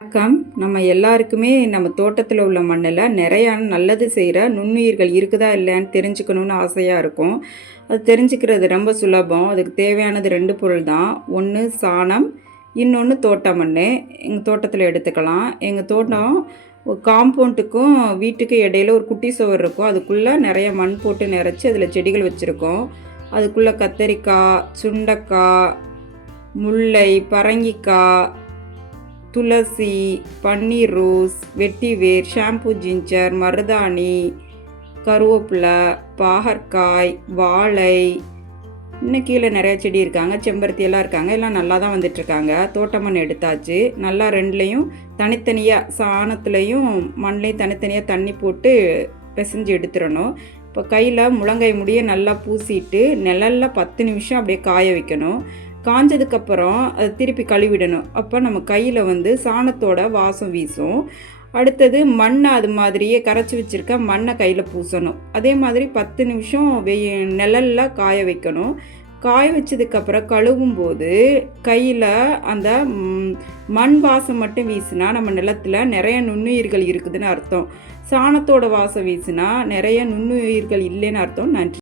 வணக்கம். நம்ம எல்லாருக்குமே நம்ம தோட்டத்தில் உள்ள மண்ணில் நிறையா நல்லது செய்கிற நுண்ணுயிர்கள் இருக்குதா இல்லையான்னு தெரிஞ்சுக்கணுன்னு ஆசையாக இருக்கும். அது தெரிஞ்சுக்கிறது ரொம்ப சுலபம். அதுக்கு தேவையானது ரெண்டு பொருள் தான். ஒன்று சாணம் இன்னொன்று தோட்ட மண் எங்கள் தோட்டத்தில் எடுத்துக்கலாம். எங்கள் தோட்டம் காம்பவுண்டுக்கும் வீட்டுக்கு இடையில ஒரு குட்டி சுவர் இருக்கும். அதுக்குள்ளே நிறைய மண் போட்டு நிறச்சி அதில் செடிகள் வச்சுருக்கோம். அதுக்குள்ளே கத்தரிக்காய் சுண்டக்காய் முல்லை பரங்கிக்காய் துளசி பன்னீர் ரோஸ் வெட்டிவேர் ஷாம்பு ஜிஞ்சர் மருதாணி கருவேப்பிலை பாகற்காய் வாழை. இன்னும் கீழே நிறைய செடி இருக்காங்க. செம்பருத்தி எல்லாம் இருக்காங்க. எல்லாம் நல்லா தான் வந்துட்டுருக்காங்க. தோட்டமண் எடுத்தாச்சு. நல்லா ரெண்டுலேயும் தனித்தனியாக சாணத்துலேயும் மண்லேயும் தனித்தனியாக தண்ணி போட்டு பிசைஞ்சு எடுத்துடணும். இப்போ கையில் முழங்கை முடிய நல்லா பூசிட்டு நிழலில் பத்து நிமிஷம் அப்படியே காய வைக்கணும். காஞ்சதுக்கப்புறம் அதை திருப்பி கழுவிடணும். அப்போ நம்ம கையில் வந்து சாணத்தோட வாசம் வீசும். அடுத்தது மண்ணை அது மாதிரியே கரைச்சி வச்சுருக்க மண்ணை கையில் பூசணும். அதே மாதிரி பத்து நிமிஷம் வெய் நிழலில் காய வைக்கணும். காய வச்சதுக்கப்புறம் கழுவும் போது கையில் அந்த மண் வாசம் மட்டும் வீசினா நம்ம நிலத்தில் நிறைய நுண்ணுயிர்கள் இருக்குதுன்னு அர்த்தம். சாணத்தோட வாசம் வீசினா நிறைய நுண்ணுயிர்கள் இல்லைன்னு அர்த்தம். நன்றி.